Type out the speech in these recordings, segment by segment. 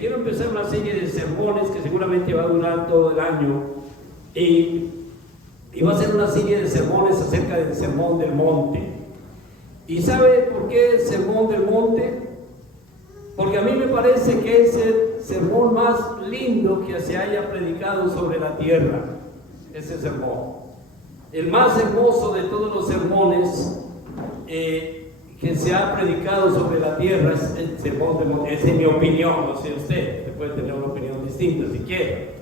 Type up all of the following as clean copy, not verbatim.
quiero empezar una serie de sermones que seguramente va a durar todo el año. Y va a ser una serie de sermones acerca del Sermón del Monte. ¿Y sabe por qué el Sermón del Monte? Porque a mí me parece que es el sermón más lindo que se haya predicado sobre la tierra. Ese sermón. El más hermoso de todos los sermones que se ha predicado sobre la tierra es el Sermón del Monte. Esa es mi opinión, no sé usted puede tener una opinión distinta si quiere.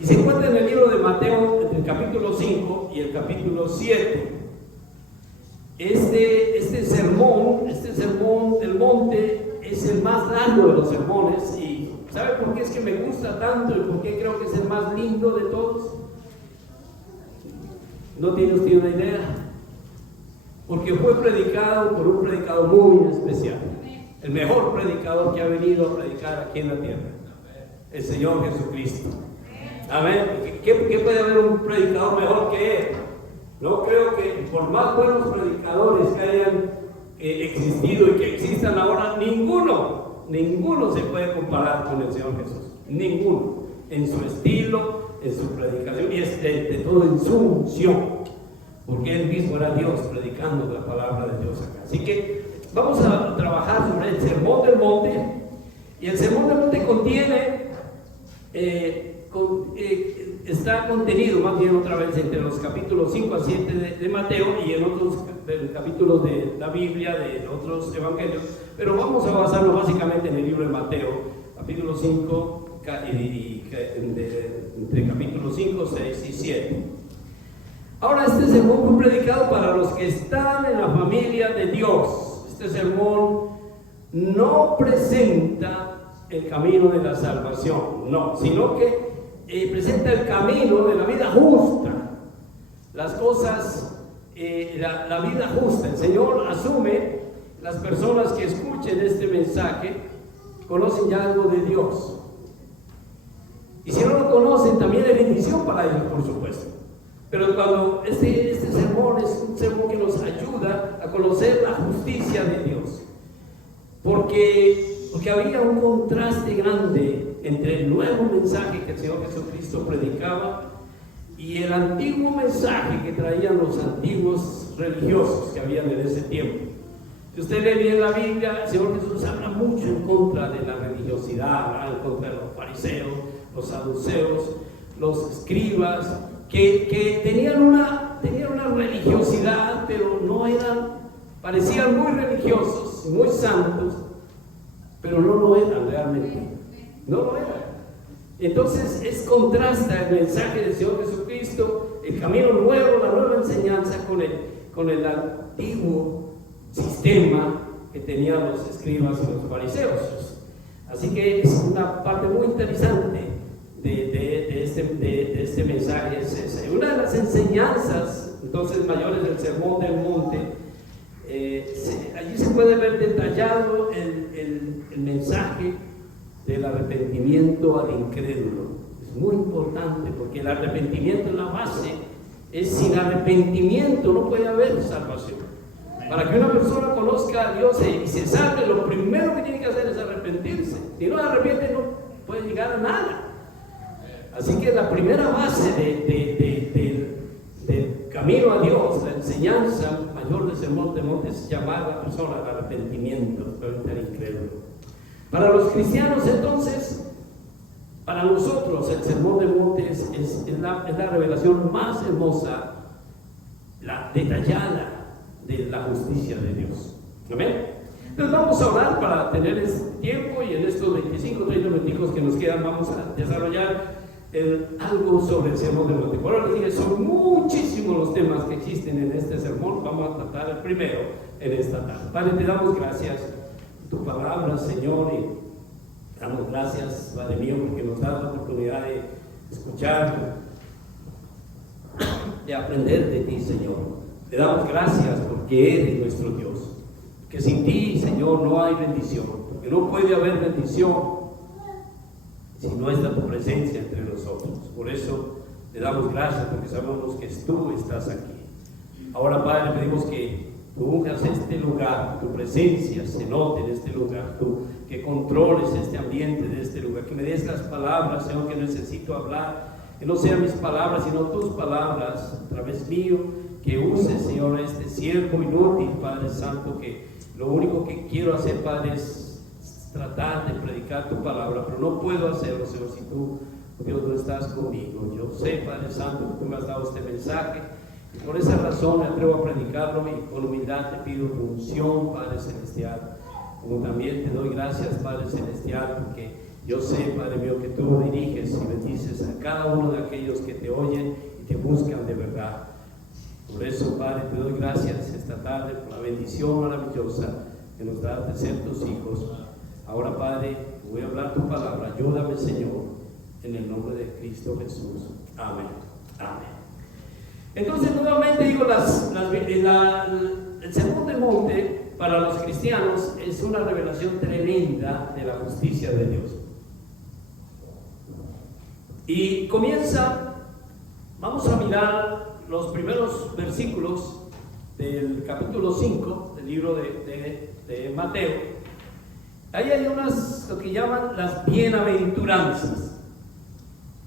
Y se encuentra en el libro de Mateo, entre el capítulo 5 y el capítulo 7. Este sermón del monte es el más largo de los sermones. ¿Y sabe por qué es que me gusta tanto y por qué creo que es el más lindo de todos? ¿No tiene usted una idea? Porque fue predicado por un predicador muy especial, el mejor predicador que ha venido a predicar aquí en la tierra, el Señor Jesucristo. Amén. ¿Qué puede haber un predicador mejor que Él? No creo que por más buenos predicadores que hayan existido y que existan ahora, ninguno se puede comparar con el Señor Jesús. Ninguno. En su estilo, en su predicación y de todo en su unción. Porque Él mismo era Dios predicando la palabra de Dios acá. Así que vamos a trabajar sobre el Sermón del Monte. Y el Sermón del Monte contiene, está contenido más bien otra vez entre los capítulos 5 a 7 de Mateo y en otros capítulos de la Biblia, de otros evangelios. Pero vamos a basarnos básicamente en el libro de Mateo, capítulo 5, entre capítulos 5, 6 y 7. Ahora, este sermón fue predicado para los que están en la familia de Dios. Este sermón no presenta el camino de la salvación, no, sino que presenta el camino de la vida justa, las cosas, la vida justa. El Señor asume las personas que escuchen este mensaje conocen ya algo de Dios. Y si no lo conocen, también es bendición para ellos, por supuesto. Pero cuando este sermón es un sermón que nos ayuda a conocer la justicia de Dios. Porque había un contraste grande entre el nuevo mensaje que el Señor Jesucristo predicaba y el antiguo mensaje que traían los antiguos religiosos que habían en ese tiempo. Si usted lee bien la Biblia, el Señor Jesús habla mucho en contra de la religiosidad, en contra de los fariseos, los saduceos, los escribas, que tenían una religiosidad, pero no parecían muy religiosos, muy santos, pero no lo eran realmente, no lo eran. Entonces contrasta el mensaje del Señor Jesucristo, el camino nuevo, la nueva enseñanza con el antiguo sistema que tenían los escribas y los fariseos. Así que es una parte muy interesante de este mensaje. Es una de las enseñanzas entonces mayores del Sermón del Monte. Allí se puede ver detallado el mensaje del arrepentimiento al incrédulo. Es muy importante porque el arrepentimiento es la base. Sin arrepentimiento no puede haber salvación. Para que una persona conozca a Dios y se salve, lo primero que tiene que hacer es arrepentirse. Si no se arrepiente, no puede llegar a nada. Así que la primera base del camino a Dios, la enseñanza mayor del Sermón del Monte, es llamar a la persona al arrepentimiento, al incrédulo. Para los cristianos, entonces, para nosotros, el Sermón del Monte es la revelación más hermosa, la detallada de la justicia de Dios. ¿Amén? Entonces vamos a orar para tener este tiempo y en estos 25, 30 minutos que nos quedan vamos a desarrollar algo sobre el Sermón del Monte. Por ahora les dije, son muchísimos los temas que existen en este sermón. Vamos a tratar el primero en esta tarde. Padre, te damos gracias por tu palabra, Señor, y damos gracias, Padre mío, porque nos das la oportunidad de escuchar, de aprender de ti, Señor. Te damos gracias porque eres nuestro Dios, que sin ti, Señor, no hay bendición, porque no puede haber bendición si no está tu presencia entre nosotros. Por eso te damos gracias, porque sabemos que tú estás aquí. Ahora, Padre, pedimos que tú unjas este lugar, tu presencia se note en este lugar, tú que controles este ambiente des las palabras, Señor, que necesito hablar, que no sean mis palabras, sino tus palabras a través mío, que uses, Señor, a este siervo inútil, Padre Santo, que lo único que quiero hacer, Padre, es tratar de predicar tu palabra, pero no puedo hacerlo, Señor, si tú, Dios, no estás conmigo. Yo sé, Padre Santo, que tú me has dado este mensaje, y por esa razón me atrevo a predicarlo, y con humildad te pido tu unción, Padre Celestial. Como también te doy gracias, Padre Celestial, porque yo sé, Padre mío, que tú diriges y bendices a cada uno de aquellos que te oyen y te buscan de verdad. Por eso, Padre, te doy gracias esta tarde por la bendición maravillosa que nos das de ser tus hijos. Ahora, Padre, voy a hablar tu palabra. Ayúdame, Señor, en el nombre de Cristo Jesús. Amén. Amén. Entonces, nuevamente digo, el Sermón del Monte para los cristianos es una revelación tremenda de la justicia de Dios. Y comienza, vamos a mirar los primeros versículos del capítulo 5 del libro de Mateo. Ahí hay lo que llaman las bienaventuranzas.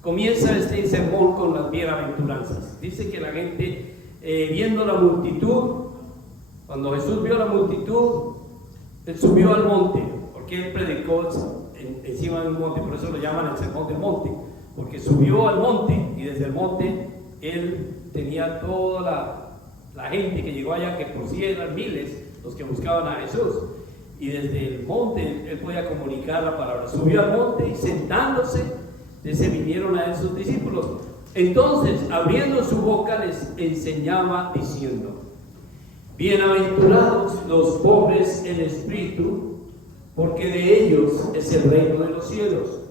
Comienza este sermón con las bienaventuranzas. Dice que la gente, viendo la multitud, cuando Jesús vio la multitud, él subió al monte, porque él predicó encima del monte, por eso lo llaman el sermón del monte, porque subió al monte, y desde el monte él tenía toda la gente que llegó allá, que por sí eran miles los que buscaban a Jesús, y desde el monte él podía comunicar la palabra. Subió al monte y sentándose, se vinieron a esos discípulos. Entonces, abriendo su boca, les enseñaba diciendo: bienaventurados los pobres en espíritu, porque de ellos es el reino de los cielos.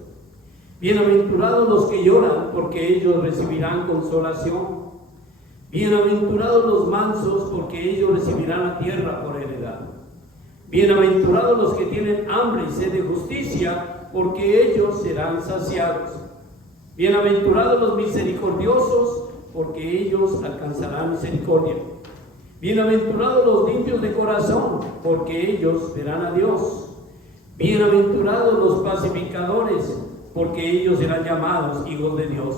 Bienaventurados los que lloran, porque ellos recibirán consolación. Bienaventurados los mansos, porque ellos recibirán la tierra por heredad. Bienaventurados los que tienen hambre y sed de justicia, porque ellos serán saciados. Bienaventurados los misericordiosos, porque ellos alcanzarán misericordia. Bienaventurados los limpios de corazón, porque ellos verán a Dios. Bienaventurados los pacificadores, porque ellos serán llamados hijos de Dios.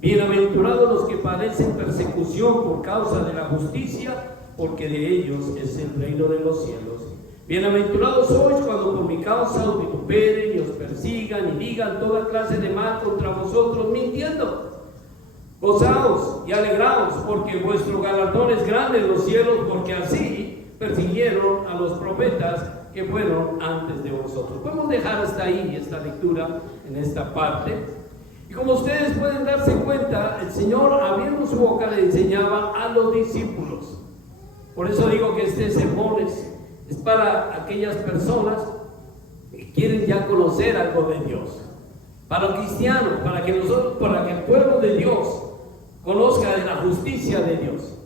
Bienaventurados los que padecen persecución por causa de la justicia, porque de ellos es el reino de los cielos. Bienaventurados sois cuando por mi causa os vituperen y os persigan y digan toda clase de mal contra vosotros mintiendo. Gozaos y alegraos, porque vuestro galardón es grande en los cielos, porque así persiguieron a los profetas que fueron antes de vosotros. Podemos dejar hasta ahí esta lectura en esta parte. Y como ustedes pueden darse cuenta, el Señor, abriendo su boca, le enseñaba a los discípulos. Por eso digo que este sermón es para aquellas personas que quieren ya conocer algo de Dios. Para los cristianos, para que el pueblo de Dios conozca de la justicia de Dios.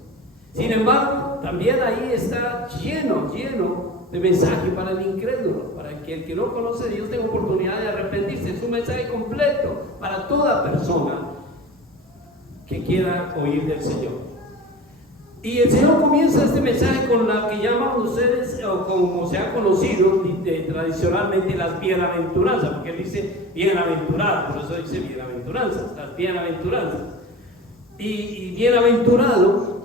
Sin embargo, también ahí está lleno de mensaje para el incrédulo, para que el que no conoce a Dios tenga oportunidad de arrepentirse. Es un mensaje completo para toda persona que quiera oír del Señor. Y el Señor comienza este mensaje con la que llaman ustedes, o como se ha conocido tradicionalmente, las bienaventuranzas, porque él dice bienaventurado, por eso dice bienaventuranzas, las bienaventuranzas. Y bienaventurado,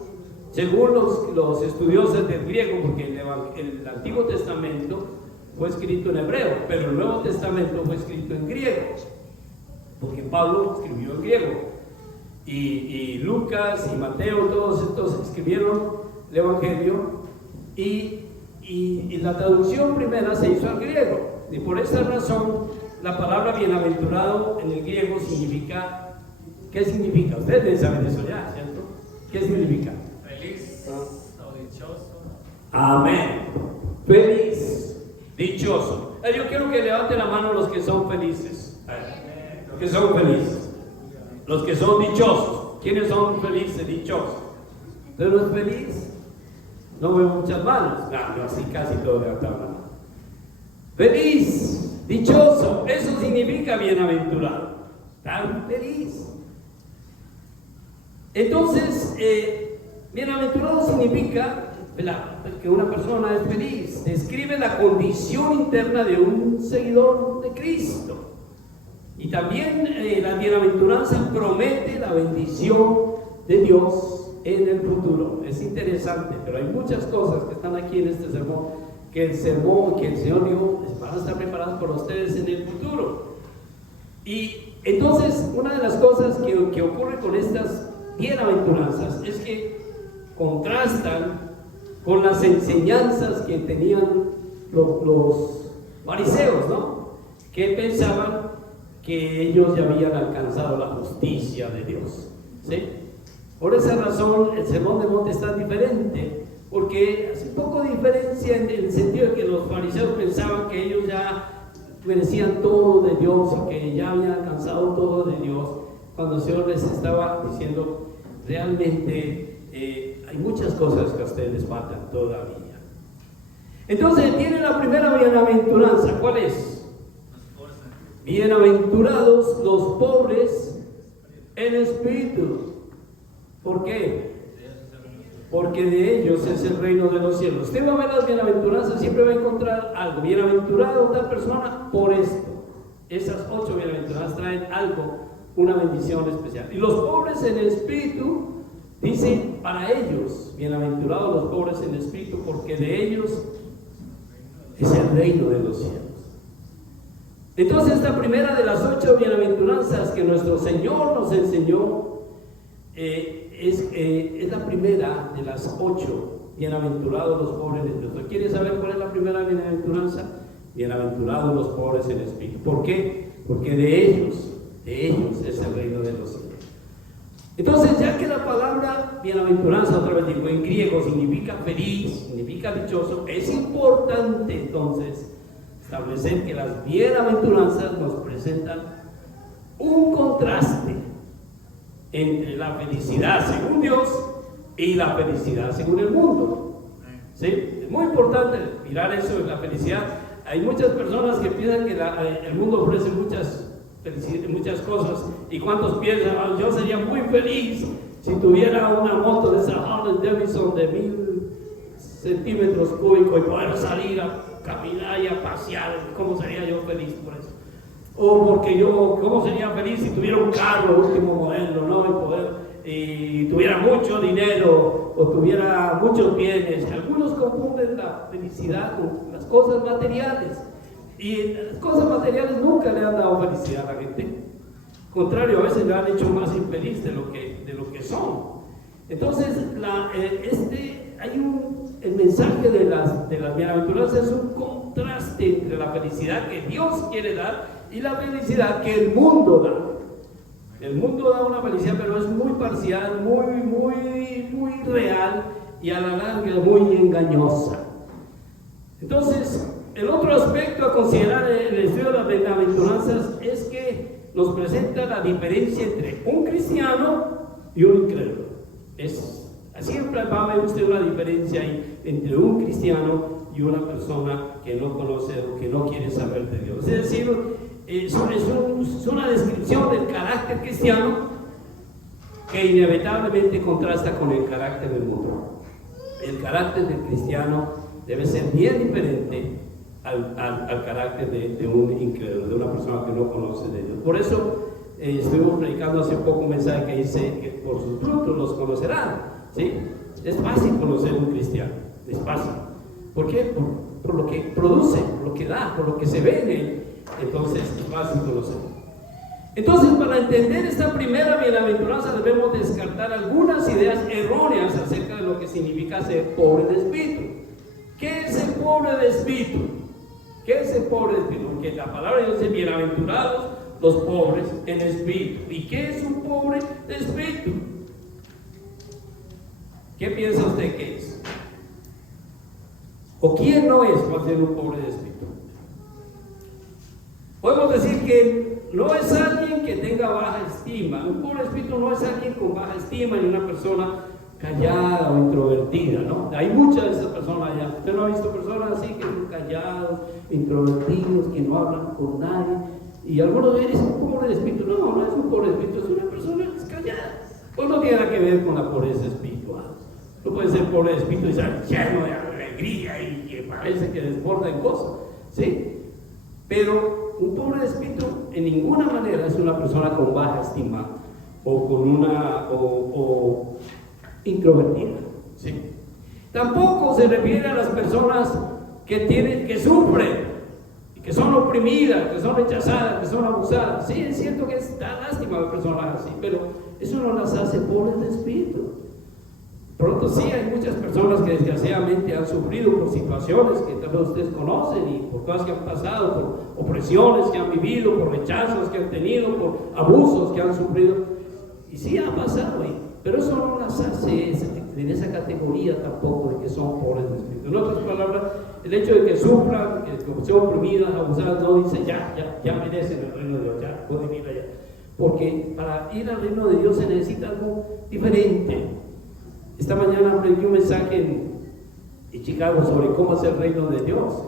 según los estudiosos del griego, porque el Antiguo Testamento fue escrito en hebreo, pero el Nuevo Testamento fue escrito en griego, porque Pablo escribió en griego. Y Lucas y Mateo, todos estos escribieron el Evangelio, y la traducción primera se hizo al griego. Y por esa razón, la palabra bienaventurado en el griego significa, ¿qué significa? Ustedes saben eso ya, ¿cierto? ¿Qué significa? Feliz o dichoso. Amén. Feliz, dichoso. Yo quiero que levanten la mano los que son felices. Los que son felices. Los que son dichosos. ¿Quiénes son felices, dichosos? ¿Usted no es feliz? No veo muchas manos. No, yo así casi todo levantaba la mano. Feliz, dichoso. Eso significa bienaventurado. Tan feliz. Entonces, bienaventurado significa que una persona es feliz. Describe la condición interna de un seguidor de Cristo. Y también la bienaventuranza promete la bendición de Dios en el futuro. Es interesante, pero hay muchas cosas que están aquí en este sermón, que el Señor dijo, van a estar preparados por ustedes en el futuro. Y entonces, una de las cosas que ocurre con estas bienaventuranzas es que contrastan con las enseñanzas que tenían los fariseos, ¿no? Que pensaban que ellos ya habían alcanzado la justicia de Dios, ¿sí? Por esa razón el sermón del monte está diferente, porque hace un poco de diferencia en el sentido de que los fariseos pensaban que ellos ya merecían todo de Dios y que ya habían alcanzado todo de Dios, cuando el Señor les estaba diciendo, realmente hay muchas cosas que a ustedes les faltan todavía. Entonces viene la primera bienaventuranza. ¿Cuál es? Bienaventurados los pobres en espíritu. ¿Por qué? Porque de ellos es el reino de los cielos. Usted va a ver las bienaventuranzas, siempre va a encontrar algo. Bienaventurado tal persona por esto. Esas 8 bienaventuranzas traen algo, una bendición especial. Y los pobres en espíritu, dice, para ellos, bienaventurados los pobres en espíritu, porque de ellos es el reino de los cielos. Entonces, esta primera de las 8 bienaventuranzas que nuestro Señor nos enseñó, es la primera de las 8. Bienaventurados los pobres en espíritu. ¿Quiere saber cuál es la primera bienaventuranza? Bienaventurados los pobres en espíritu. ¿Por qué? Porque de ellos es el reino de los cielos. Entonces, ya que la palabra bienaventuranza, otra vez digo, en griego significa feliz, significa dichoso, es importante entonces establecer que las bienaventuranzas nos presentan un contraste entre la felicidad según Dios y la felicidad según el mundo. ¿Sí? Es muy importante mirar eso de la felicidad. Hay muchas personas que piensan que el mundo ofrece muchas cosas, y cuántos piensan, yo sería muy feliz si tuviera una moto de esa Harley Davidson de 1000 centímetros cúbicos y poder salir a caminar y a pasear. ¿Cómo sería yo feliz por eso? O porque ¿cómo sería feliz si tuviera un carro último modelo, ¿no? Y tuviera mucho dinero o tuviera muchos bienes. Algunos confunden la felicidad con las cosas materiales, y las cosas materiales nunca le han dado felicidad a la gente. Al contrario, a veces le han hecho más infeliz de lo que son. Entonces, el mensaje de las bienaventuranzas es un contraste entre la felicidad que Dios quiere dar y la felicidad que el mundo da. El mundo da una felicidad, pero es muy parcial, muy real, y a la larga muy engañosa. Entonces, el otro aspecto a considerar en el estudio de las bienaventuranzas es que nos presenta la diferencia entre un cristiano y un incrédulo. Siempre va a haber usted una diferencia ahí entre un cristiano y una persona que no conoce o que no quiere saber de Dios. Es decir, es una descripción del carácter cristiano que inevitablemente contrasta con el carácter del mundo. El carácter del cristiano debe ser bien diferente al carácter de un incrédulo, de una persona que no conoce de Dios. Por eso estuvimos predicando hace poco un mensaje que dice que por sus frutos los conocerán, ¿sí? Es fácil conocer un cristiano, es fácil. ¿Por qué? Por lo que produce, por lo que da, por lo que se ve en él. Entonces es fácil conocerlo. Entonces, para entender esta primera bienaventuranza debemos descartar algunas ideas erróneas acerca de lo que significa ser pobre de espíritu. ¿Qué es el pobre de espíritu? ¿Qué es el pobre de espíritu? Porque la palabra de Dios dice bienaventurados los pobres en espíritu. ¿Y qué es un pobre de espíritu? ¿Qué piensa usted que es? ¿O quién no es para ser un pobre de espíritu? Podemos decir que no es alguien que tenga baja estima. Un pobre espíritu no es alguien con baja estima ni una persona callada o introvertida, ¿no? Hay muchas de esas personas allá. ¿Usted no ha visto personas así que son callados, introvertidos, que no hablan con nadie? Y algunos de ellos dicen un pobre de espíritu. No, no es un pobre de espíritu, es una persona que es callada. Pues no tiene nada que ver con la pobreza espiritual. No puede ser pobre de espíritu y ser lleno de alegría y que parece que desborda en cosas, ¿sí? Pero un pobre de espíritu en ninguna manera es una persona con baja estima o con o introvertida, ¿sí? Tampoco se refiere a las personas que sufren, que son oprimidas, que son rechazadas, que son abusadas. Sí, es cierto que da lástima a personas así, pero eso no las hace pobres de espíritu. Pronto sí hay muchas personas que desgraciadamente han sufrido por situaciones que tal vez ustedes conocen y por cosas que han pasado, por opresiones que han vivido, por rechazos que han tenido, por abusos que han sufrido. Y sí ha pasado, pero eso no las hace en esa categoría tampoco de que son pobres de espíritu. En otras palabras, el hecho de que sufran, que sean oprimidas, abusadas, no dice ya merecen el reino de Dios, ya pueden ir allá. Porque para ir al reino de Dios se necesita algo diferente. Esta mañana aprendí un mensaje en Chicago sobre cómo es el reino de Dios.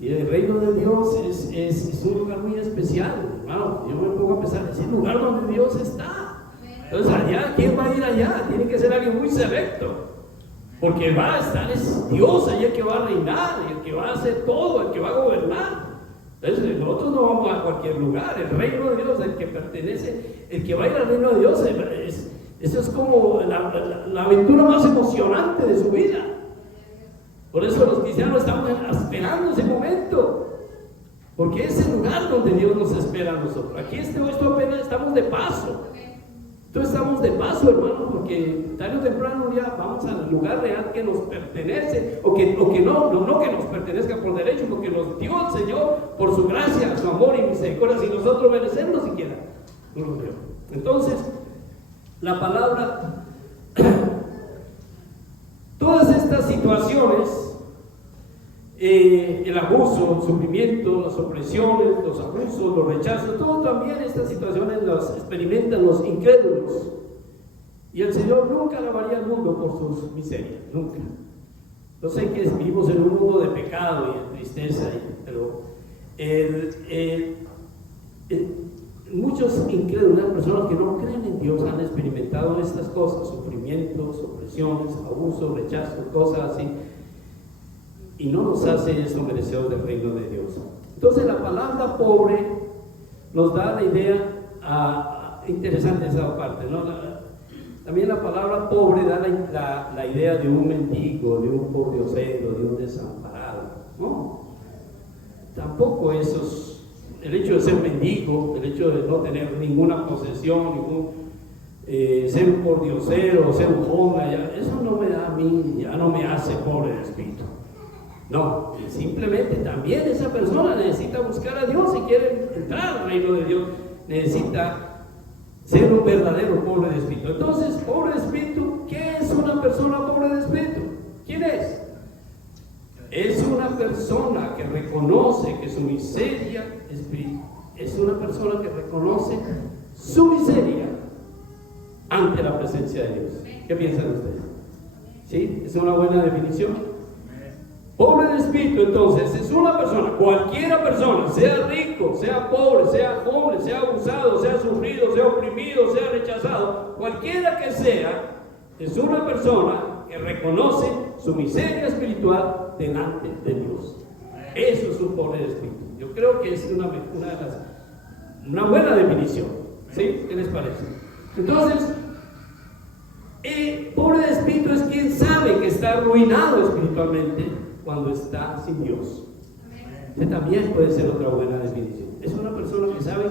Y el reino de Dios es un lugar muy especial, hermano. Yo me pongo a pensar, es el lugar donde Dios está. Entonces allá, ¿quién va a ir allá? Tiene que ser alguien muy selecto, porque va a estar, es Dios allá el que va a reinar, el que va a hacer todo, el que va a gobernar. Entonces nosotros no vamos a cualquier lugar. El reino de Dios, el que pertenece, el que va a ir al reino de Dios, eso es como la aventura más emocionante de su vida. Por eso los cristianos estamos esperando ese momento, porque es el lugar donde Dios nos espera a nosotros. Aquí esto apenas estamos de paso. Entonces estamos de paso, hermano, porque tarde o temprano ya vamos al lugar real que nos pertenece, o que no que nos pertenezca por derecho, porque nos dio el Señor por su gracia, su amor y misericordia, sin nosotros merecerlo siquiera. No nos dio. Entonces, la palabra, todas estas situaciones, el abuso, el sufrimiento, las opresiones, los abusos, los rechazos, todo también estas situaciones las experimentan los incrédulos. Y el Señor nunca lavaría el mundo por sus miserias, nunca. Yo sé que vivimos en un mundo de pecado y de tristeza, pero muchos incrédulos, personas que no creen en Dios, han experimentado estas cosas: sufrimientos, opresiones, abusos, rechazos, cosas así. Y no nos hace eso merecedores del reino de Dios. Entonces la palabra pobre nos da la idea, interesante esa parte, ¿no? También la palabra pobre da la idea de un mendigo, de un pordiosero, de un desamparado, ¿no? Tampoco eso es, el hecho de ser mendigo, el hecho de no tener ninguna posesión, ser un pordiosero, ser un joven, eso no me da a mí, ya no me hace pobre de espíritu. No, simplemente también esa persona necesita buscar a Dios si quiere entrar al reino de Dios. Necesita ser un verdadero pobre de espíritu. Entonces, pobre de espíritu, ¿qué es una persona pobre de espíritu? ¿Quién es? Es una persona que reconoce que su miseria es una persona que reconoce su miseria ante la presencia de Dios. ¿Qué piensan ustedes? ¿Sí? ¿Es una buena definición? Pobre de espíritu, entonces, es una persona, cualquiera persona, sea rico, sea pobre, sea joven, sea abusado, sea sufrido, sea oprimido, sea rechazado, cualquiera que sea, es una persona que reconoce su miseria espiritual delante de Dios. Eso es un pobre de espíritu. Yo creo que es una buena definición. ¿Sí? ¿Qué les parece? Entonces, pobre de espíritu es quien sabe que está arruinado espiritualmente cuando está sin Dios. Ese también puede ser otra buena definición. Es una persona que sabe,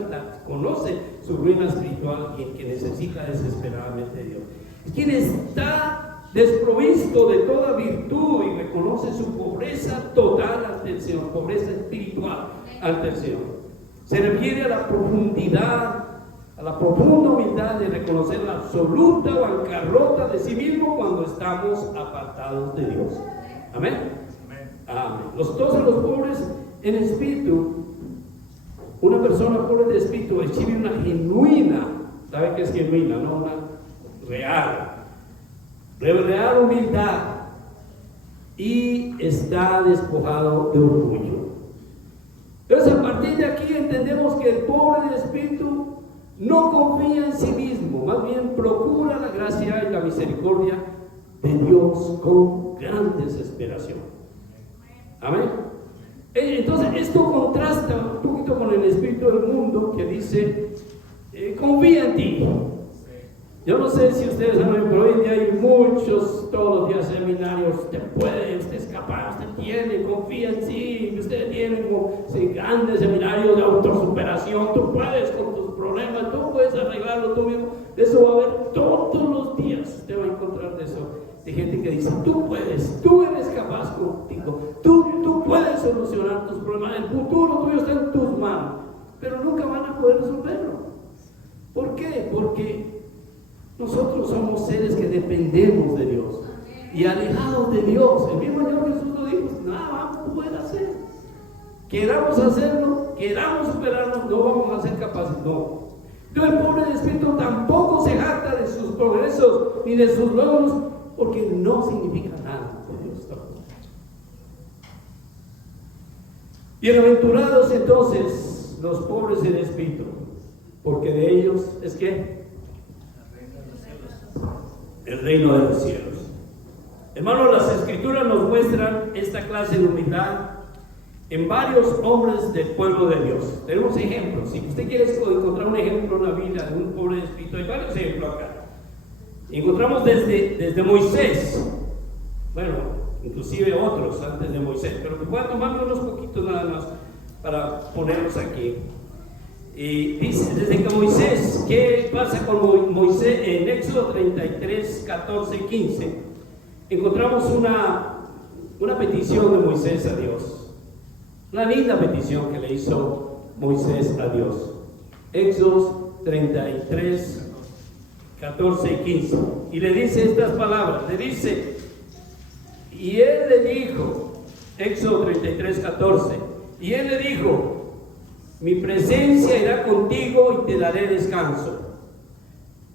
conoce su ruina espiritual y que necesita desesperadamente de Dios. Es quien está desprovisto de toda virtud y reconoce su pobreza total ante el Señor, pobreza espiritual ante el Señor. Se refiere a la profundidad, a la profunda humildad de reconocer la absoluta bancarrota de sí mismo cuando estamos apartados de Dios. Amén. Amén. Todos los pobres en espíritu, una persona pobre de espíritu exhibe una genuina, ¿sabe qué es genuina? No, una real humildad, y está despojado de orgullo. Entonces, a partir de aquí entendemos que el pobre de espíritu no confía en sí mismo, más bien procura la gracia y la misericordia de Dios con gran desesperación. Amén. Entonces esto contrasta un poquito con el espíritu del mundo, que dice, confía en ti. Yo no sé si ustedes saben, pero hoy en día hay muchos, todos los días seminarios. Usted puede, usted es capaz, usted tiene, confía en sí. Usted tiene como grandes seminarios de autosuperación. Tú puedes con tus problemas, tú puedes arreglarlo tú mismo. Eso va a haber todos los días. Usted va a encontrar de eso, de gente que dice, tú puedes, tú eres capaz contigo, tú puedes solucionar tus problemas. El futuro tuyo está en tus manos, pero nunca van a poder resolverlo. ¿Por qué? Porque nosotros somos seres que dependemos de Dios y alejados de Dios. El mismo Señor Jesús lo dijo, nada vamos a poder hacer. Queramos hacerlo, queramos superarnos, no vamos a ser capaces, no. Entonces el pobre de espíritu tampoco se jacta de sus progresos ni de sus logros, porque no significa nada de Dios tampoco. Bienaventurados entonces los pobres en espíritu, porque de ellos es que el reino de los cielos. Hermanos, las escrituras nos muestran esta clase de humildad en varios hombres del pueblo de Dios. Tenemos ejemplos. Si usted quiere encontrar un ejemplo en la Biblia de un pobre de espíritu, hay varios ejemplos acá. Encontramos desde Moisés, bueno, inclusive otros antes de Moisés, pero voy a tomar unos poquitos nada más para ponerlos aquí. Y dice, desde que Moisés, ¿qué pasa con Moisés? En Éxodo 33, 14 y 15, encontramos una petición de Moisés a Dios. Una linda petición que le hizo Moisés a Dios. Éxodo 33, 14 y 15. Y le dice estas palabras, le dice, y él le dijo, Éxodo 33, 14, y él le dijo, mi presencia irá contigo y te daré descanso.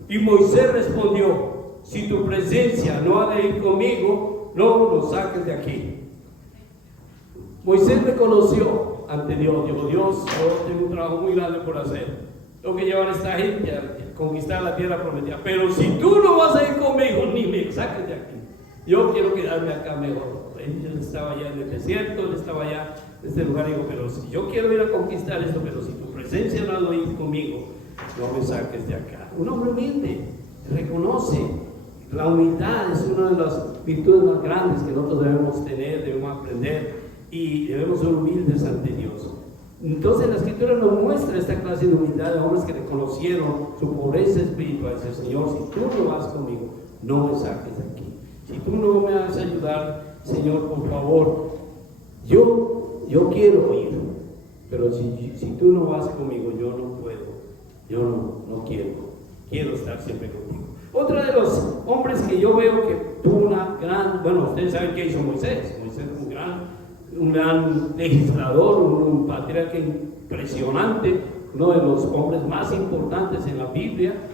Y Moisés respondió, si tu presencia no ha de ir conmigo, no lo saques de aquí. Moisés reconoció ante Dios, dijo, Dios, yo tengo un trabajo muy grande por hacer. Tengo que llevar a esta gente a conquistar la tierra prometida. Pero si tú no vas a ir conmigo, ni me saques de aquí. Yo quiero quedarme acá mejor. Él estaba allá en el desierto, él estaba allá en este lugar. Digo, pero si yo quiero ir a conquistar esto, pero si tu presencia no ha de ir conmigo, no me saques de acá. Un hombre humilde reconoce. La humildad es una de las virtudes más grandes que nosotros debemos tener, debemos aprender y debemos ser humildes ante Dios. Entonces la Escritura nos muestra esta clase de humildad de hombres que reconocieron su pobreza espiritual. Dice, Señor, si tú no vas conmigo, no me saques de aquí. Si tú no me vas a ayudar, Señor, por favor, yo quiero ir, pero si tú no vas conmigo, yo no puedo, yo no quiero estar siempre contigo. Otro de los hombres que yo veo que tuvo una gran, bueno, ustedes saben qué hizo Moisés. Moisés es un gran legislador, un patriarca impresionante, uno de los hombres más importantes en la Biblia.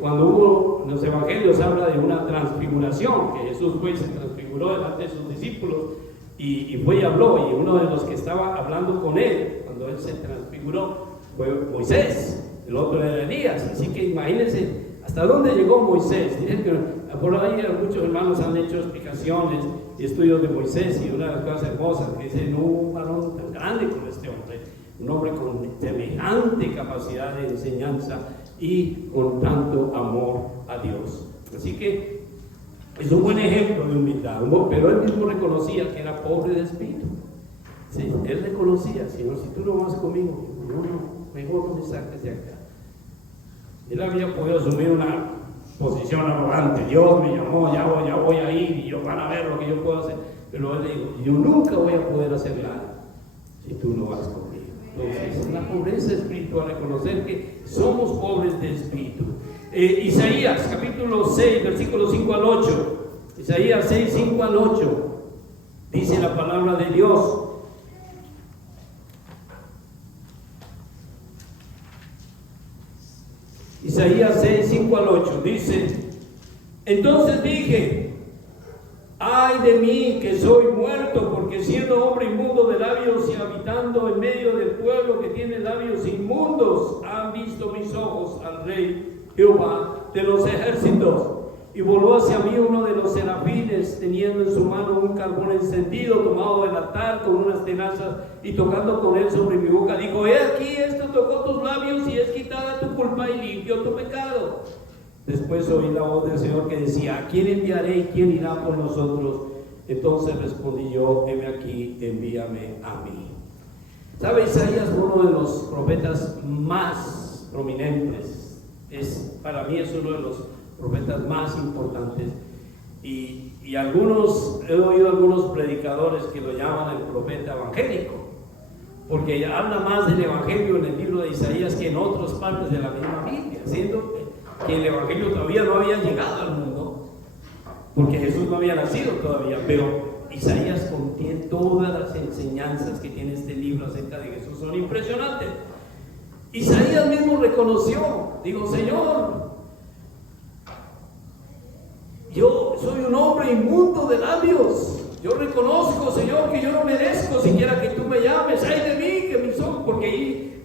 Cuando hubo en los evangelios habla de una transfiguración, que Jesús fue y se transfiguró delante de sus discípulos y fue y habló, y uno de los que estaba hablando con él cuando él se transfiguró fue Moisés, el otro era Elías. Así que imagínense hasta dónde llegó Moisés. Dicen que por ahí muchos hermanos han hecho explicaciones y estudios de Moisés, y una de las cosas hermosas que dice, no un varón tan grande como este hombre, un hombre con semejante capacidad de enseñanza y con tanto amor a Dios. Así que es un buen ejemplo de humildad, pero él mismo reconocía que era pobre de espíritu. Sí, él reconocía, Señor, si tú no vas conmigo, mejor no me saques de acá. Él había podido asumir una posición arrogante, Dios me llamó, ya voy a ir y yo van a ver lo que yo puedo hacer, pero él le dijo, yo nunca voy a poder hacer nada si tú no vas conmigo. Entonces, la pobreza espiritual, reconocer que somos pobres de espíritu. Isaías capítulo 6, versículos 5 al 8. Isaías 6, 5 al 8. Dice la palabra de Dios. Isaías 6, 5 al 8. Dice, entonces dije, ay de mí que soy muerto, porque siendo hombre inmundo de labios y habitando en medio del pueblo que tiene labios inmundos, han visto mis ojos al Rey Jehová de los ejércitos. Y voló hacia mí uno de los serafines, teniendo en su mano un carbón encendido, tomado del altar con unas tenazas, y tocando con él sobre mi boca, dijo, he aquí, esto tocó tus labios, y es quitada tu culpa y limpio tu pecado. Después oí la voz del Señor que decía: ¿a quién enviaré y quién irá por nosotros? Entonces respondí yo: heme aquí, envíame a mí. ¿Sabe? Isaías fue uno de los profetas más prominentes. Para mí es uno de los profetas más importantes. Y algunos, he oído algunos predicadores que lo llaman el profeta evangélico, porque habla más del evangelio en el libro de Isaías que en otras partes de la misma Biblia, siendo que el evangelio todavía no había llegado al mundo, porque Jesús no había nacido todavía, pero Isaías contiene todas las enseñanzas que tiene este libro acerca de Jesús, son impresionantes. Isaías mismo reconoció, dijo: Señor, yo soy un hombre inmundo de labios. Yo reconozco, Señor, que yo no merezco siquiera que tú me llames. Ay de mí, que mis ojos,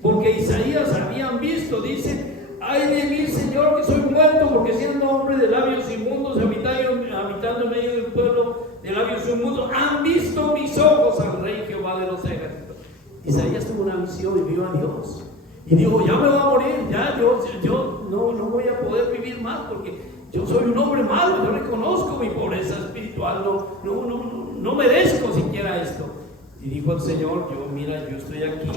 porque Isaías habían visto, dice: ay de mí, Señor, que soy muerto, porque siendo hombre de labios inmundos, habitando en medio del pueblo de labios inmundos, han visto mis ojos al Rey Jehová de los ejércitos. Isaías tuvo una visión y vio a Dios. Y dijo: ya me voy a morir, ya yo no voy a poder vivir más, porque yo soy un hombre malo, yo reconozco mi pobreza espiritual, no merezco siquiera esto. Y dijo el Señor: mira, yo estoy aquí.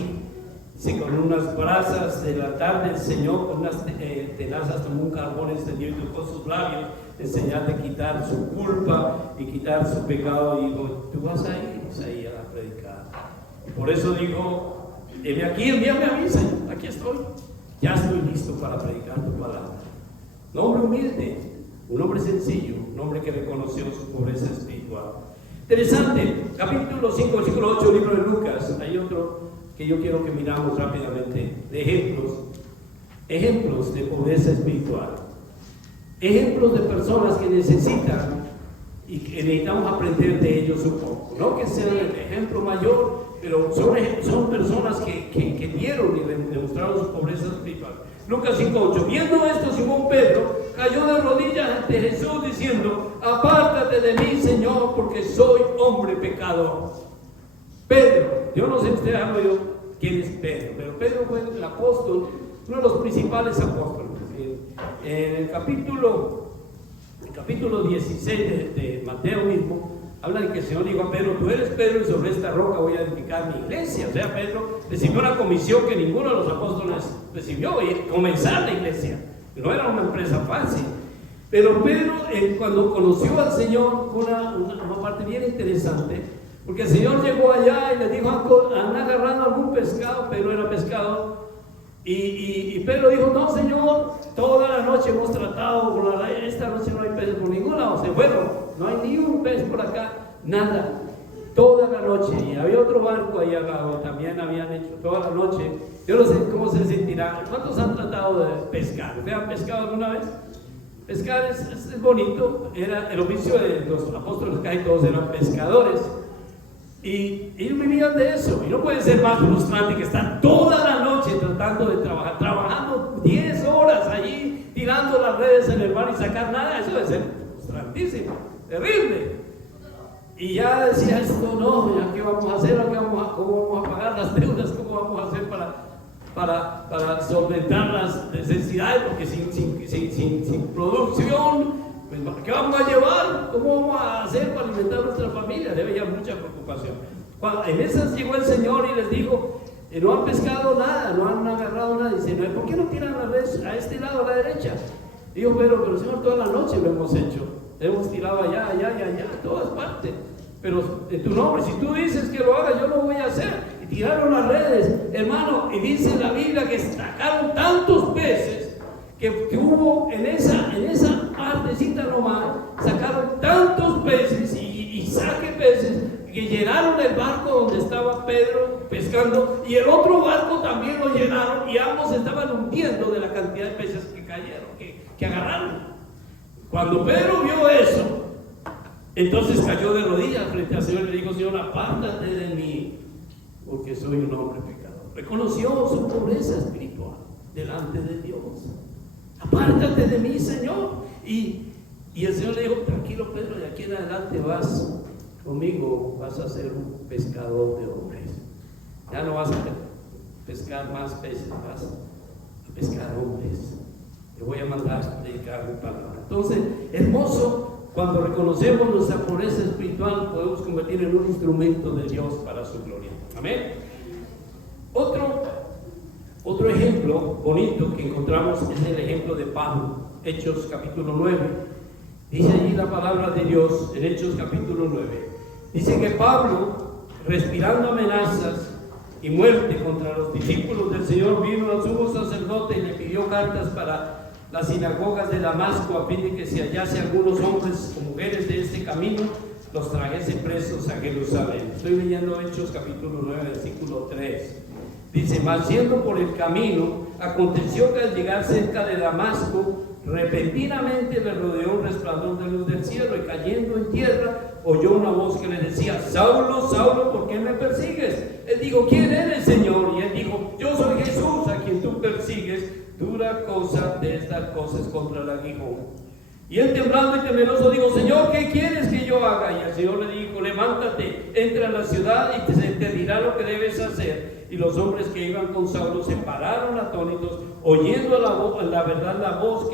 Dice: con unas brasas de la tarde el Señor, con unas tenazas, tomó un carbón encendido y tocó sus labios, enseñar de quitar su culpa y quitar su pecado. Y dijo: tú vas a ir, Isaías, a predicar. Y por eso dijo: heme aquí, envíame a mí, Señor, aquí estoy, ya estoy listo para predicar tu palabra. Un hombre humilde, un hombre sencillo, un hombre que reconoció su pobreza espiritual. Interesante, capítulo 5, versículo 8, libro de Lucas. Hay otro que yo quiero que miramos rápidamente, de ejemplos de pobreza espiritual, ejemplos de personas que necesitan y que necesitamos aprender de ellos un poco. No que sean el ejemplo mayor, pero son personas que dieron y demostraron su pobreza espiritual. Lucas 5:8. Viendo esto, Simón Pedro cayó de rodillas ante Jesús diciendo: apártate de mí, Señor, porque soy hombre pecador. Pedro, yo no sé si ustedes han oído quién es Pedro, pero Pedro fue el apóstol, uno de los principales apóstoles. En el capítulo 16 de Mateo mismo, habla de que el Señor dijo a Pedro: tú eres Pedro y sobre esta roca voy a edificar mi iglesia. O sea, Pedro recibió una comisión que ninguno de los apóstoles recibió, y comenzar la iglesia. No era una empresa fácil. Pero Pedro, cuando conoció al Señor, fue una parte bien interesante, porque el Señor llegó allá y le dijo: han agarrado algún pescado, pero era pescado. Y Pedro dijo: no, Señor, toda la noche hemos tratado, esta noche no hay peces por ningún lado. Bueno, no hay ni un pez por acá, nada, toda la noche. Y había otro barco ahí al lado, también habían hecho toda la noche. Yo no sé cómo se sentirá. ¿Cuántos han tratado de pescar? ¿Ustedes han pescado alguna vez? Pescar es bonito. Era el oficio de los apóstoles, casi todos eran pescadores. Y ellos vivían de eso. Y no puede ser más frustrante que estar toda la noche tratando de trabajar, trabajando 10 horas allí, tirando las redes en el mar y sacar nada. Eso debe ser frustrantísimo, terrible. Y ya decía esto: no, ya qué vamos a hacer, cómo vamos a pagar las deudas, cómo vamos a hacer para solventar las necesidades, porque sin producción, pues, ¿qué vamos a llevar? ¿Cómo vamos a hacer para alimentar a nuestra familia? Debe haber mucha preocupación. En esas llegó el Señor y les dijo: no han pescado nada, no han agarrado nada. Dice: ¿por qué no tiran las redes a este lado, a la derecha? Dijo: pero Señor, toda la noche lo hemos hecho, hemos tirado allá, a todas partes, pero en tu nombre, si tú dices que lo haga, yo lo voy a hacer. Y tiraron las redes, hermano, y dice la Biblia que sacaron tantos peces que hubo en esa partecita nomás, sacaron tantos peces y saque peces que llenaron el barco donde estaba Pedro pescando, y el otro barco también lo llenaron, y ambos estaban hundiendo de la cantidad de peces que cayeron, que agarraron. Cuando Pedro vio eso, entonces cayó de rodillas frente al Señor y le dijo: Señor, apártate de mí, porque soy un hombre pecador. Reconoció su pobreza espiritual delante de Dios. Apártate de mí, Señor. Y el Señor le dijo: tranquilo, Pedro, de aquí en adelante vas conmigo, vas a ser un pescador de hombres. Ya no vas a pescar más peces, vas a pescar hombres. Te voy a mandar a predicar mi palabra. Entonces, hermoso, cuando reconocemos nuestra pobreza espiritual, podemos convertir en un instrumento de Dios para su gloria. Amén. Otro ejemplo bonito que encontramos es el ejemplo de Pablo, Hechos capítulo 9. Dice allí la palabra de Dios en Hechos capítulo 9. Dice que Pablo, respirando amenazas y muerte contra los discípulos del Señor, vino al sumo sacerdote y le pidió cartas para las sinagogas de Damasco, a fin de que si hallase algunos hombres o mujeres de este camino, los trajese presos a Jerusalén. Estoy leyendo Hechos capítulo 9, versículo 3. Dice: mas yendo por el camino, aconteció que al llegar cerca de Damasco, repentinamente le rodeó un resplandor de luz del cielo, y cayendo en tierra, oyó una voz que le decía: Saulo, Saulo, ¿por qué me persigues? Él dijo: ¿quién eres, Señor? Y él dijo: yo soy Jesús, a quien tú persigues. Dura cosa de estas cosas contra el aguijón. Y él, temblando y temeroso, dijo: Señor, ¿qué quieres que yo haga? Y el Señor le dijo: levántate, entra a la ciudad y te dirá lo que debes hacer. Y los hombres que iban con Saulo se pararon atónitos, oyendo la verdad la voz,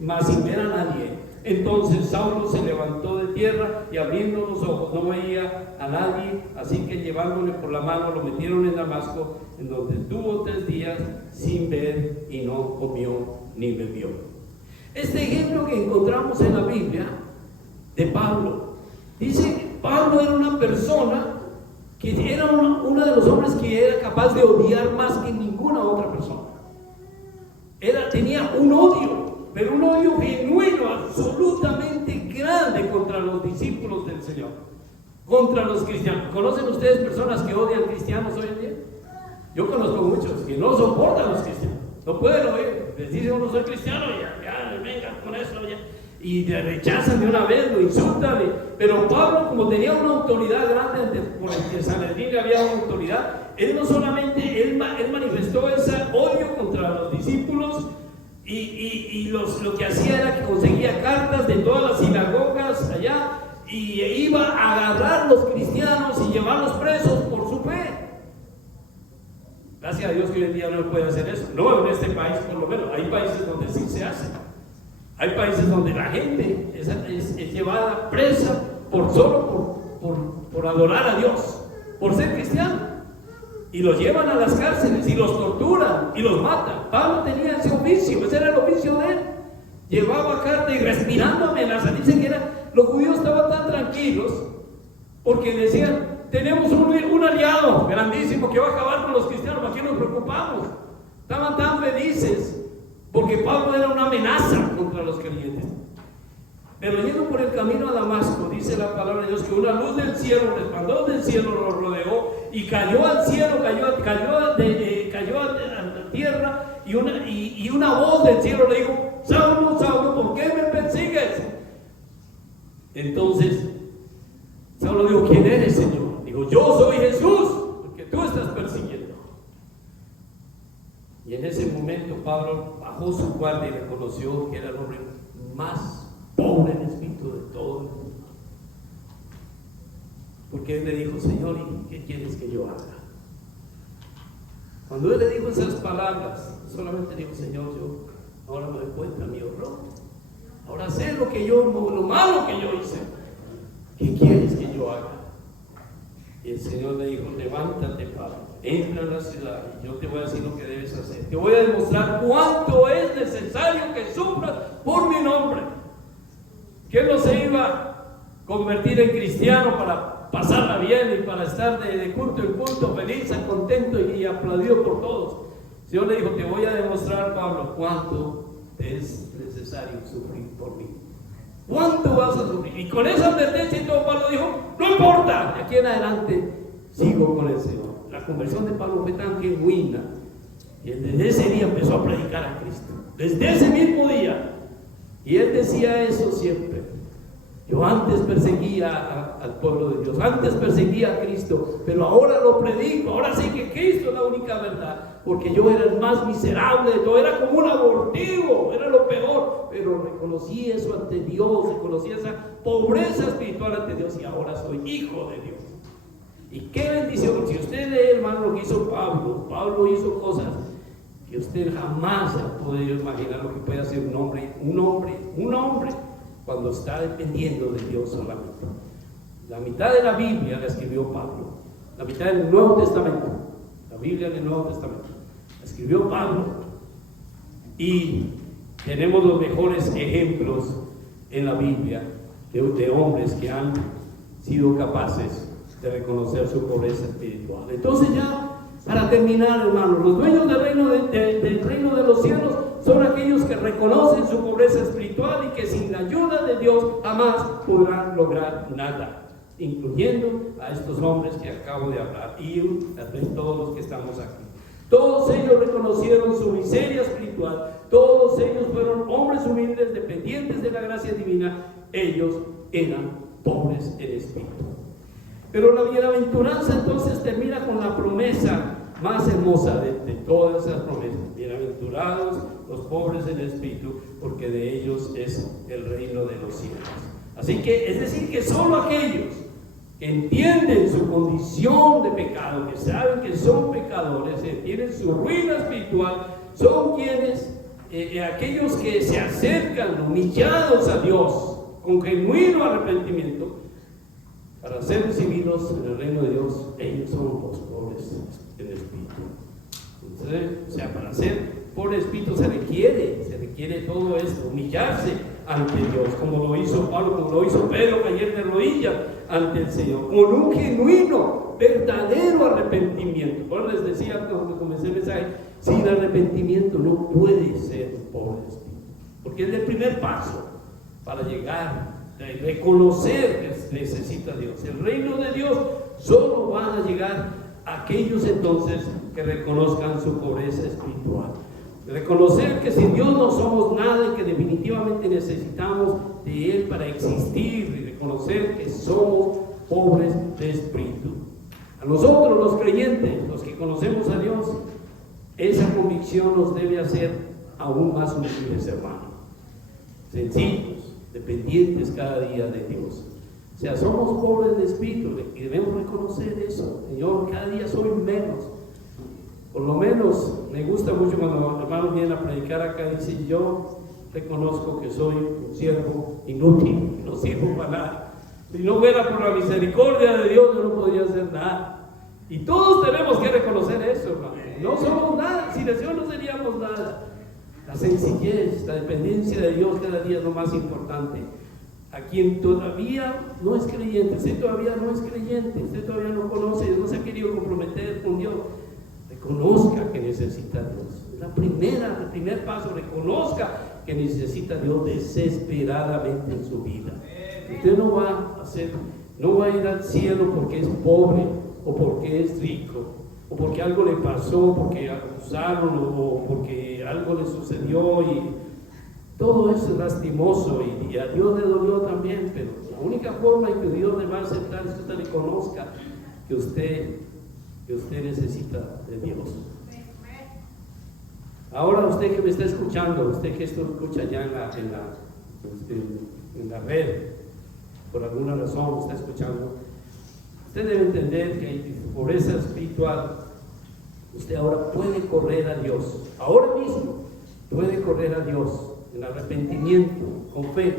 mas sin ver a nadie. Entonces Saulo se levantó de tierra y, abriendo los ojos, no veía a nadie, así que llevándole por la mano lo metieron en Damasco, en donde estuvo 3 días sin ver, y no comió ni bebió. Este ejemplo que encontramos en la Biblia de Pablo, dice que Pablo era una persona que era uno de los hombres que era capaz de odiar más que ninguna otra persona. Tenía un odio, pero un odio genuino, absolutamente grande contra los discípulos del Señor, contra los cristianos. ¿Conocen ustedes personas que odian cristianos hoy en día? Yo conozco muchos que no soportan a los cristianos, no pueden oír. Les dicen: uno soy cristiano, ya vengan con eso, ya. Y le rechazan de una vez, lo insultan. Pero Pablo, como tenía una autoridad grande, por el que Sanedrín había una autoridad, él no solamente, él manifestó ese odio contra los discípulos, y lo que hacía era que conseguía cartas de todas las sinagogas allá, y iba a agarrar a los cristianos y llevarlos presos por su fe. Gracias a Dios que hoy en día no puede hacer eso. No en este país, por lo menos. Hay países donde sí se hace. Hay países donde la gente es llevada presa solo por adorar a Dios, por ser cristiano. Y los llevan a las cárceles y los torturan y los matan. Pablo tenía ese oficio, ese era el oficio de él. Llevaba carta y respirando amenaza. Dice que los judíos estaban tan tranquilos porque decían: tenemos un aliado grandísimo que va a acabar con los cristianos, ¿para qué nos preocupamos? Estaban tan felices porque Pablo era una amenaza contra los creyentes. Pero yendo por el camino a Damasco, dice la palabra de Dios que una luz del cielo, un resplandor del cielo lo rodeó, y cayó al cielo, cayó a la tierra, y una voz del cielo le dijo: Saulo, Saulo, ¿por qué me persigues? Entonces Saulo dijo: ¿quién eres, Señor? Dijo: yo soy Jesús, porque tú estás persiguiendo. Y en ese momento Pablo bajó su guardia y reconoció que era el hombre más pobre en espíritu de todo el mundo. Porque él le dijo: Señor, ¿y qué quieres que yo haga? Cuando él le dijo esas palabras, solamente dijo: Señor, yo ahora me doy cuenta mi horror. Ahora sé lo malo que yo hice. ¿Qué quieres que yo haga? Y el Señor le dijo: levántate, Pablo, entra en la ciudad y yo te voy a decir lo que debes hacer. Te voy a demostrar cuánto es necesario que sufras por mi nombre. Que él no se iba a convertir en cristiano para pasarla bien y para estar de culto en culto, feliz, contento y aplaudido por todos. El Señor le dijo: te voy a demostrar, Pablo, cuánto es necesario sufrir por mí. ¿Cuánto vas a sufrir? Y con esa advertencia y todo, Pablo dijo: no importa, de aquí en adelante sigo con el Señor. La conversión de Pablo fue tan genuina y desde ese día empezó a predicar a Cristo. Desde ese mismo día. Y él decía eso siempre: yo antes perseguía al pueblo de Dios, antes perseguía a Cristo, pero ahora lo predico, ahora sé que Cristo es la única verdad, porque yo era el más miserable de todo, era como un abortivo, era lo peor, pero reconocí eso ante Dios, reconocí esa pobreza espiritual ante Dios, y ahora soy hijo de Dios. Y qué bendición. Si usted lee, hermano, lo que hizo Pablo hizo cosas que que usted jamás se ha podido imaginar lo que puede hacer un hombre cuando está dependiendo de Dios solamente. La mitad de la Biblia la escribió Pablo, la mitad del Nuevo Testamento, la Biblia del Nuevo Testamento, la escribió Pablo, y tenemos los mejores ejemplos en la Biblia de hombres que han sido capaces de reconocer su pobreza espiritual. Entonces, ya para terminar, hermanos, los dueños del reino de los cielos son aquellos que reconocen su pobreza espiritual y que sin la ayuda de Dios jamás podrán lograr nada, incluyendo a estos hombres que acabo de hablar y tal vez todos los que estamos aquí. Todos ellos reconocieron su miseria espiritual, todos ellos fueron hombres humildes, dependientes de la gracia divina. Ellos eran pobres en espíritu. Pero la bienaventuranza entonces termina con la promesa más hermosa de todas esas promesas. Bienaventurados los pobres en espíritu, porque de ellos es el reino de los cielos. Así que, es decir, que solo aquellos que entienden su condición de pecado, que saben que son pecadores, entienden su ruina espiritual, son quienes, aquellos que se acercan humillados a Dios con genuino arrepentimiento para ser recibidos en el reino de Dios. Ellos son los pobres en espíritu. Entonces, o sea, para ser pobre espíritu se requiere todo esto, humillarse ante Dios, como lo hizo Pablo, como lo hizo Pedro, caer de rodillas ante el Señor, con un genuino, verdadero arrepentimiento. Por les decía cuando comencé el mensaje, sin arrepentimiento no puede ser un pobre espíritu, porque es el primer paso para llegar a reconocer que necesita a Dios. El reino de Dios solo van a llegar aquellos entonces que reconozcan su pobreza espiritual. Reconocer que sin Dios no somos nada y que definitivamente necesitamos de Él para existir, y reconocer que somos pobres de espíritu. A nosotros los creyentes, los que conocemos a Dios, esa convicción nos debe hacer aún más humildes, hermanos, sencillos, dependientes cada día de Dios. O sea, somos pobres de espíritu y debemos reconocer eso. Señor, cada día soy menos. Por lo menos me gusta mucho cuando los hermanos vienen a predicar acá y dicen: yo reconozco que soy un siervo inútil, no sirvo para nada. Si no fuera por la misericordia de Dios, yo no podría hacer nada. Y todos tenemos que reconocer eso, hermano. No somos nada, sin el Señor no seríamos nada. La sencillez, la dependencia de Dios cada día es lo más importante. A quien todavía no es creyente, usted todavía no es creyente, usted todavía no conoce, no se ha querido comprometer con Dios, reconozca que necesita a Dios. El primer paso, reconozca que necesita a Dios desesperadamente en su vida. Usted no va a ir al cielo porque es pobre o porque es rico, o porque algo le pasó, porque acusaron, o porque algo le sucedió, y todo eso es lastimoso y a Dios le dolió también. Pero la única forma en que Dios le va a aceptar es que usted reconozca que usted necesita de Dios. Ahora, usted que me está escuchando, usted que esto escucha ya en la red, por alguna razón está escuchando, usted debe entender que hay pobreza espiritual. Usted ahora puede correr a Dios, ahora mismo puede correr a Dios en arrepentimiento, con fe,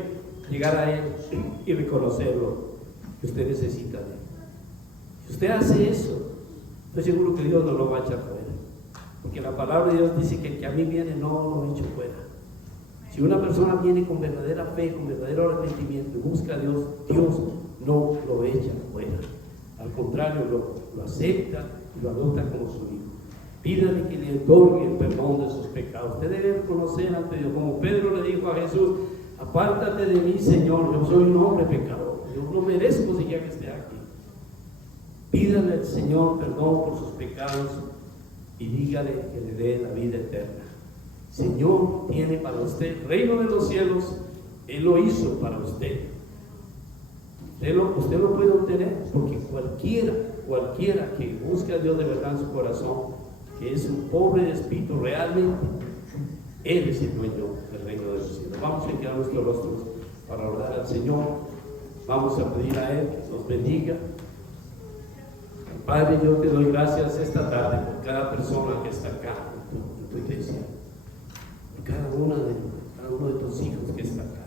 llegar a Él y reconocerlo, que usted necesita de Él. Si usted hace eso, estoy seguro que Dios no lo va a echar fuera, porque la palabra de Dios dice que el que a mí viene no lo echo fuera. Si una persona viene con verdadera fe, con verdadero arrepentimiento y busca a Dios, Dios no lo echa fuera. Al contrario, lo acepta y lo adopta como su hijo. Pídale que le otorgue el perdón de sus pecados. Usted debe reconocer ante Dios, como Pedro le dijo a Jesús: apártate de mí, Señor, yo soy un hombre pecador, yo no merezco siquiera que esté aquí. Pídale al Señor perdón por sus pecados y dígale que le dé la vida eterna. Señor tiene para usted el reino de los cielos, Él lo hizo para usted. Usted lo puede obtener, porque cualquiera que busque a Dios de verdad en su corazón, que es un pobre de espíritu realmente, Él es el dueño del reino de los cielos. Vamos a inclinar nuestros rostros para orar al Señor. Vamos a pedir a Él que nos bendiga. Padre, yo te doy gracias esta tarde por cada persona que está acá tu iglesia, por cada uno de tus hijos que está acá.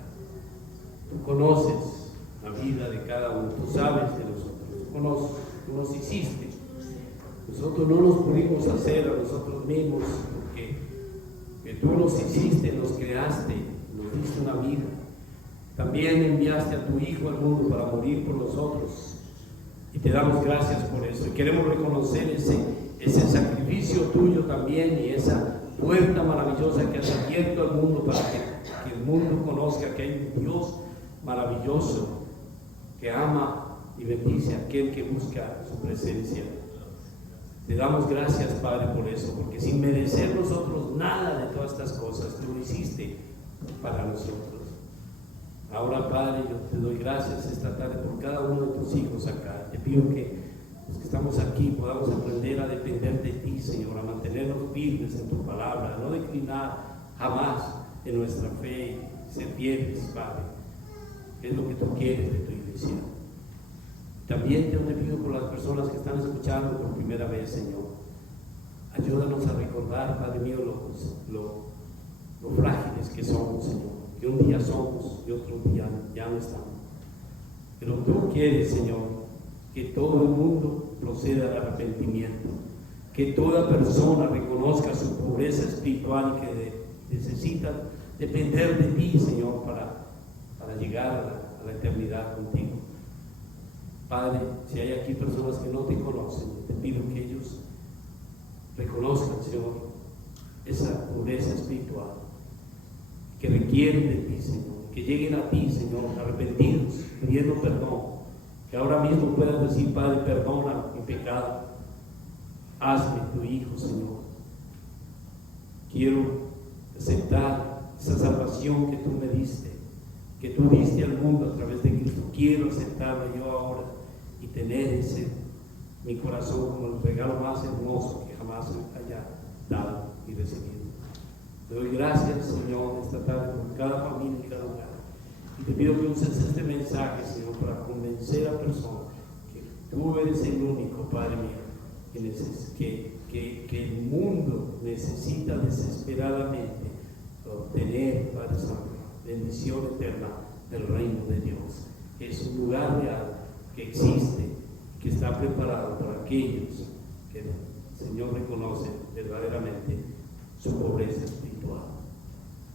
Tú conoces la vida de cada uno, tú sabes de nosotros, tú nos hiciste. Nosotros no nos pudimos hacer a nosotros mismos, porque que tú nos hiciste, nos creaste, nos diste una vida. También enviaste a tu Hijo al mundo para morir por nosotros. Y te damos gracias por eso. Y queremos reconocer ese sacrificio tuyo también y esa puerta maravillosa que has abierto al mundo para que el mundo conozca que hay un Dios maravilloso que ama y bendice a aquel que busca su presencia. Te damos gracias, Padre, por eso, porque sin merecer nosotros nada de todas estas cosas, tú lo hiciste para nosotros. Ahora, Padre, yo te doy gracias esta tarde por cada uno de tus hijos acá. Te pido que los que estamos aquí podamos aprender a depender de ti, Señor, a mantenernos firmes en tu palabra, a no declinar jamás en nuestra fe, ser fieles, Padre. Es lo que tú quieres de tu iglesia. También te pido por las personas que están escuchando por primera vez, Señor. Ayúdanos a recordar, Padre mío, lo frágiles que somos, Señor. Que un día somos y otro día ya no estamos. Pero tú quieres, Señor, que todo el mundo proceda al arrepentimiento, que toda persona reconozca su pobreza espiritual y que necesita depender de ti, Señor, para llegar a la eternidad contigo. Padre, si hay aquí personas que no te conocen, te pido que ellos reconozcan, Señor, esa pobreza espiritual, que requieren de ti, Señor, que lleguen a ti, Señor, arrepentidos, pidiendo perdón, que ahora mismo puedan decir, Padre, perdona mi pecado, hazme tu Hijo, Señor. Quiero aceptar esa salvación que tú me diste, que tú diste al mundo a través de Cristo. Quiero aceptarla yo ahora y tener mi corazón como el regalo más hermoso que jamás haya dado y recibido. Te doy gracias, Señor, esta tarde por cada familia y cada hogar. Y te pido que uses este mensaje, Señor, para convencer a personas que tú eres el único, Padre mío, que el mundo necesita desesperadamente obtener, Padre Santo, bendición eterna del reino de Dios. Es un lugar real que existe, que está preparado para aquellos que el Señor reconoce verdaderamente su pobreza espiritual.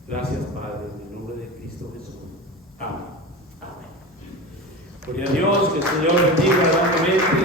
Gracias, Padre, en el nombre de Cristo Jesús. Amén. Amén. Gloria a Dios, que el Señor bendiga grandemente.